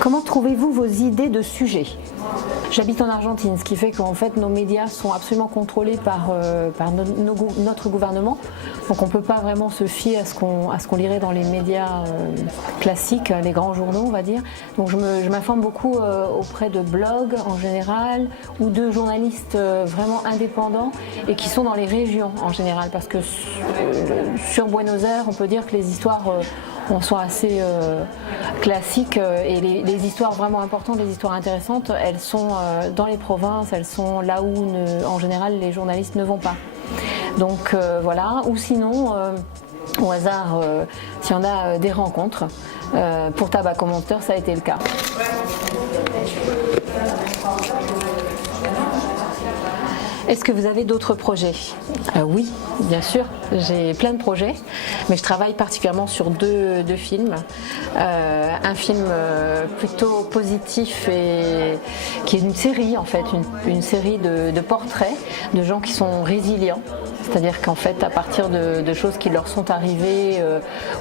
Comment trouvez-vous vos idées de sujets ? J'habite en Argentine, ce qui fait qu'en fait nos médias sont absolument contrôlés par notre gouvernement. Donc on ne peut pas vraiment se fier à ce qu'on lirait dans les médias classiques, les grands journaux on va dire. Donc je m'informe beaucoup auprès de blogs en général ou de journalistes vraiment indépendants et qui sont dans les régions en général. Parce que sur Buenos Aires, on peut dire que les histoires sont assez classiques et les histoires vraiment importantes, les histoires intéressantes, elles sont dans les provinces, elles sont là où en général les journalistes ne vont pas. Donc voilà, ou sinon au hasard, si on a des rencontres, pour Tabac Commenteur ça a été le cas. Est-ce que vous avez d'autres projets ? Oui, bien sûr, j'ai plein de projets, mais je travaille particulièrement sur deux films. Un film plutôt positif et qui est une série en fait, une série de portraits de gens qui sont résilients. C'est-à-dire qu'en fait, à partir de choses qui leur sont arrivées,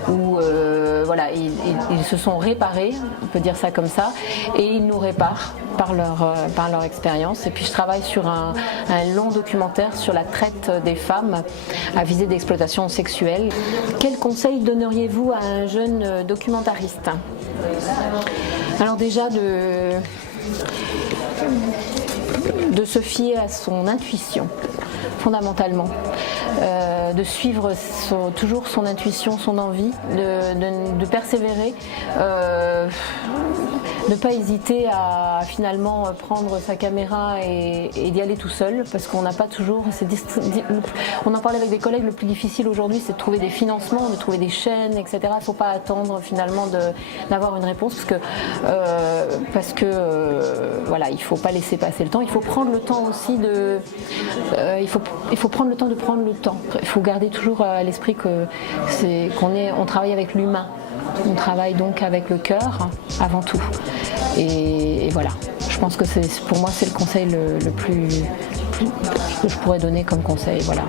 voilà, ils se sont réparés, on peut dire ça comme ça, et ils nous réparent par leur expérience. Et puis je travaille sur un long documentaire sur la traite des femmes à visée d'exploitation sexuelle. Quel conseil donneriez-vous à un jeune documentariste ? Alors déjà de se fier à son intuition, fondamentalement, de suivre toujours son intuition, son envie, de persévérer, ne pas hésiter à finalement prendre sa caméra et d'y aller tout seul, parce qu'on n'a pas toujours, on en parlait avec des collègues, le plus difficile aujourd'hui c'est de trouver des financements, de trouver des chaînes, etc. Il ne faut pas attendre finalement d'avoir une réponse, parce que voilà, il ne faut pas laisser passer le temps, il faut prendre le temps aussi il faut prendre le temps de prendre le temps. Il faut garder toujours à l'esprit qu'on travaille avec l'humain. On travaille donc avec le cœur avant tout. Et voilà. Je pense que pour moi c'est le conseil le plus que je pourrais donner comme conseil. Voilà.